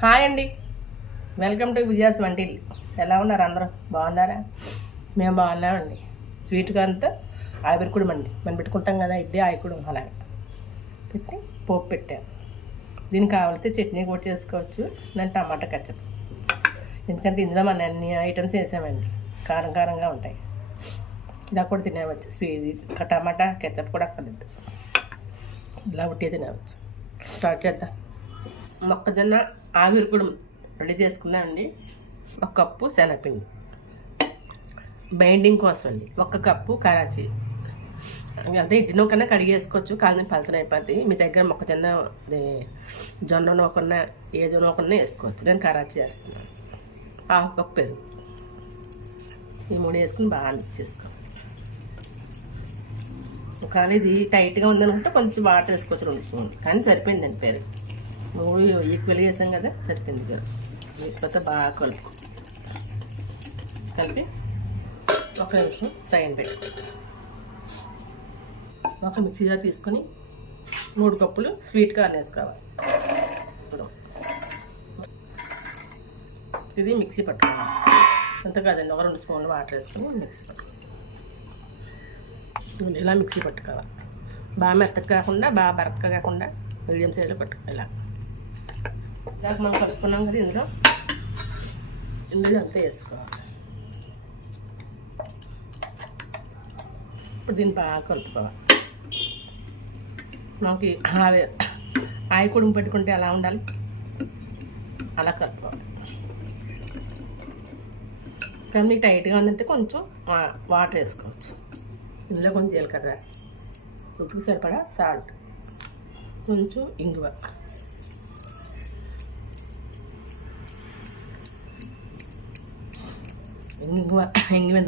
Hi అండి. Welcome to Vijaya's వంటిల్లు ఎలా ఉన్నారు అందరూ? బాగున్నారా? మేము బాగున్నామండి. స్వీట్ అంతా ఆవిరికుడు అండి. మనం పెట్టుకుంటాం కదా ఇడ్లీ ఆవిరికుడు అలాగే. పెట్టి పోపు పెట్టాను దీనికి కావాల్సి చట్నీ కూడా చేసుకోవచ్చు. నేను టమాటా కచ్చప్. ఎందుకంటే ఇందులో మన అన్ని ఐటమ్స్ వేసామండి. కారం కారంగా ఉంటాయి. ఇలా కూడా తినేవచ్చు స్వీట్ టమాటా కెచ్చప్ కూడా అక్కర్లేదు. ఇలా ఉట్టి తినవచ్చు స్టార్ట్ చేద్దాం. మొక్కజొన్న ఆవిరి కూడా రెడీ చేసుకున్నామండి ఒక కప్పు శనగపిండి. బైండింగ్ కోసం అండి. ఒక కప్పు కరాచీ. అంతా ఇడ్లీ కన్నా కడిగేసుకోవచ్చు. కాదని పలచన అయిపోద్ది. మీ దగ్గర మొక్కజొన్న జొన్న నూకన్నా ఏ జొన్న నూకన్నా వేసుకోవచ్చు. నేను కరాచీ వేస్తున్నాను హాఫ్ కప్ పెరుగు. ఈ మూడు వేసుకుని బాగా మిక్స్ చేసుకోవాలి ఒకవేళ ఇది టైట్గా ఉందనుకుంటే కొంచెం వాటర్ వేసుకోవచ్చు రెండు స్పూన్లు. కానీ సరిపోయిందండి పెరుగు. మూడు ఈక్వల్గా వేసాం కదా సరిపోయింది కదా వేసిపోతే బాగా కలుపు కలిపి ఒక నిమిషం సైన్ పెట్టు. ఒక మిక్సీ జార్ తీసుకొని మూడు కప్పులు స్వీట్ కార్న్ వేసుకోవాలి. ఇప్పుడు ఇది మిక్సీ పట్టుకోవాలి. అంత కాదండి ఒక రెండు స్పూన్లు వాటర్ వేసుకొని మిక్సీ పట్టుకోవాలి. ఇలా మిక్సీ పట్టుకోవాలి. బాగా మెత్తగా కాకుండా బాగా బరక్క కాకుండా మీడియం సైజులో పట్టుకోవాలి. ఇలా. ఇందాక మనం కలుపుకున్నాం కదా ఇందులో. ఇందులో అంతా వేసుకోవాలి. ఇప్పుడు దీన్ని బాగా కలుపుకోవాలి. మనకి ఆవి ఆయి కుడుము పెట్టుకుంటే ఎలా ఉండాలి? అలా కలుపుకోవాలి. కానీ మీకు టైట్గా ఉందంటే కొంచెం వా- వాటర్ వేసుకోవచ్చు. ఇందులో కొంచెం జీలకర్ర. రుచికి సరిపడా సాల్ట్. కొంచెం ఇంగువ. ఇంగువ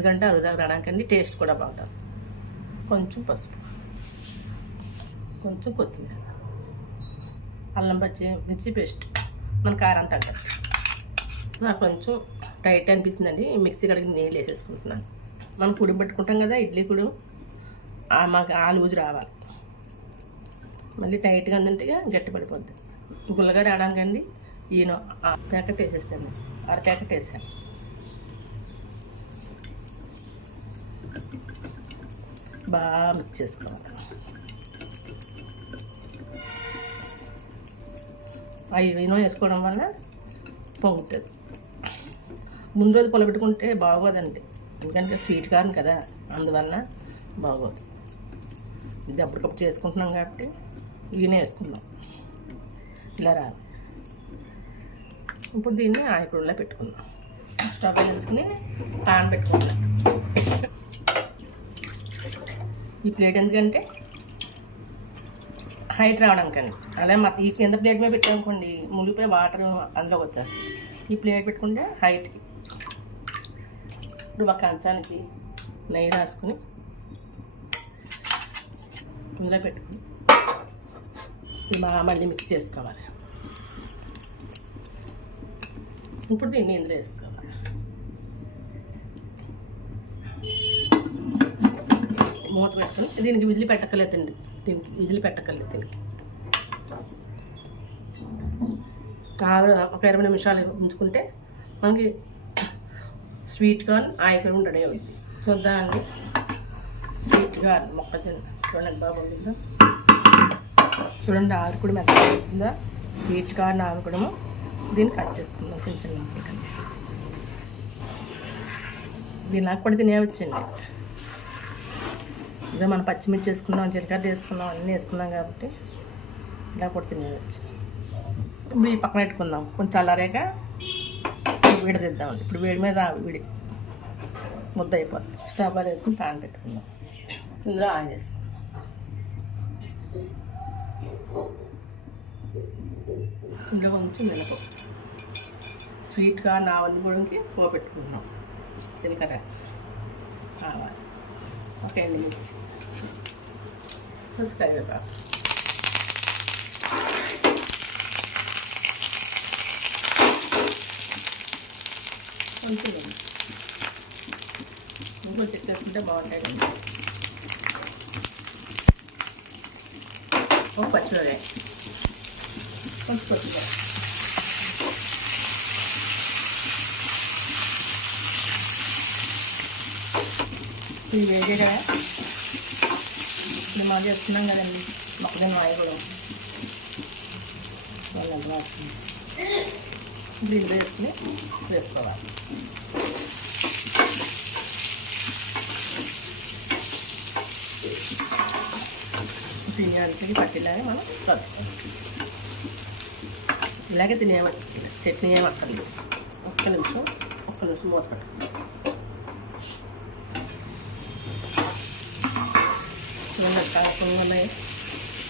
కంటే అరుదా రావడానికండి టేస్ట్ కూడా బాగుంటుంది. కొంచెం పసుపు. కొంచెం కొత్తిమీర. అల్లం పచ్చి మిర్చి పేస్ట్. మన కారం తగ్గదు. నాకు కొంచెం టైట్ అనిపిస్తుందండి. మిక్సీ కడిగి నీళ్ళు వేసేసుకుంటున్నాను. మనం కుడి పెట్టుకుంటాం కదా ఇడ్లీ కూడా మాకు ఆ లూజు రావాలి. మళ్ళీ టైట్గా ఉందంటే గట్టి పడిపోద్ది. గుల్లగా రావడానికండి ఈయన ప్యాకెట్ వేసేసాను అర ప్యాకెట్ వేసాను బాగా మిక్స్ చేసుకోవాలి. అవి వినో వేసుకోవడం వల్ల పొంగుతుంది ముందు రోజు పొలబెట్టుకుంటే బాగోదండి. ఎందుకంటే స్వీట్ కాను కదా అందువల్ల బాగోదు. ఇది అప్పటికప్పుడు చేసుకుంటున్నాం కాబట్టి వినో వేసుకుందాం. ఇలా రాదు. ఇప్పుడు దీన్ని ఆయకుడులో పెట్టుకుందాం. స్టవ్ వెలిగించుకుని పాన్ పెట్టుకుందాం. ఈ ప్లేట్ ఎందుకంటే హైట్ రావడానికండి. అలా మా ఈ కింద ప్లేట్ మీద పెట్టామనుకోండి మునిగిపోయి వాటర్ అందులోకి వచ్చారు ఈ ప్లేట్ పెట్టుకుంటే హైట్. ఇప్పుడు ఒక కంచానికి నెయ్యి రాసుకుని ఇందులో పెట్టుకుని బాగా మళ్ళీ మిక్స్ చేసుకోవాలి. ఇప్పుడు దీన్ని ఇందులో వేసుకోవాలి. మూత పెట్టుకుని దీనికి విజిలి పెట్టకలేదండి దీనికి విజిలి పెట్టకలేదు దీనికి. కావాలి ఒక ఇరవై నిమిషాలు ఉంచుకుంటే మనకి స్వీట్ కార్న్ ఆయకరం రెడీ అవుతుంది చూద్దామండి. స్వీట్ కార్న్ మొక్కజొన్న. చూడండి బాగా చూడండి ఆరుకుడు మెత్తగా వచ్చిందా? స్వీట్ కార్న్ ఆరుకుడము దీన్ని కట్ చేసుకుందాం చిన్న చిన్న దీని నాకు కూడా తినేవచ్చండి ఇదే మనం పచ్చిమిర్చి వేసుకున్నాం జీలకర్ర వేసుకున్నాం అన్నీ వేసుకున్నాం కాబట్టి ఇలా కూడా తినేయచ్చు. ఇప్పుడు ఈ పక్కన పెట్టుకుందాం. కొంచెం చల్లారాక విడదిద్దామండి ఇప్పుడు వేడి మీద విడి ముద్ద అయిపోతుంది. స్టవ్ ఆయిల్ వేసుకుని ప్యాన్ పెట్టుకుందాం. ఇందులో ఆయిల్ వేసుకుందాం. ఇందులో కొంచెం మినప స్వీట్గా నావల్ని గుడికి పోపెట్టుకుంటున్నాం జీలకర్ర. ఆవాలి. ఒక ఎండుమిర్చి 確かにだから కొంచెం తెచ్చుకుంటే బాగుంటాయి కదా ఒక పచ్చిమిరే కొంచెం కొద్దిగా ఇది వేడిగా ఇప్పుడు మా చేస్తున్నాం కదండి. మొక్కజొన్న వాయి కూడా. వాళ్ళంతా వస్తుంది వేసుకుని వేసుకోవాలి. తినేంతకి పట్టేలాగా మనం కలుపుకోవాలి. ఇలాగే తినే చట్నీ ఏమక్కర్లేదు. ఒక్క నిమిషం ఒక్క నిమిషం మూత పెట్టండి కాకుండా ఉన్నాయి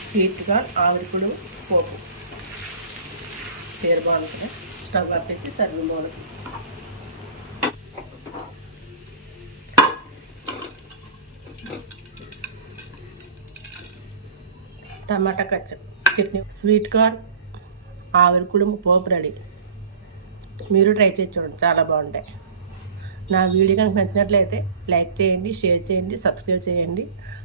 స్వీట్గా ఆవిరికుడు పోపు పేరు బాగుంటుంది స్టవ్ కట్టేసి సర్వి బాగుంటుంది టమాటా కచ్చ చట్నీ స్వీట్ కార్న్ ఆవిరికుడు పోపు రెడీ. మీరు ట్రై చేసి చూడండి చాలా బాగుంటాయి. నా వీడియో కనుక నచ్చినట్లయితే లైక్ చేయండి షేర్ చేయండి సబ్స్క్రైబ్ చేయండి.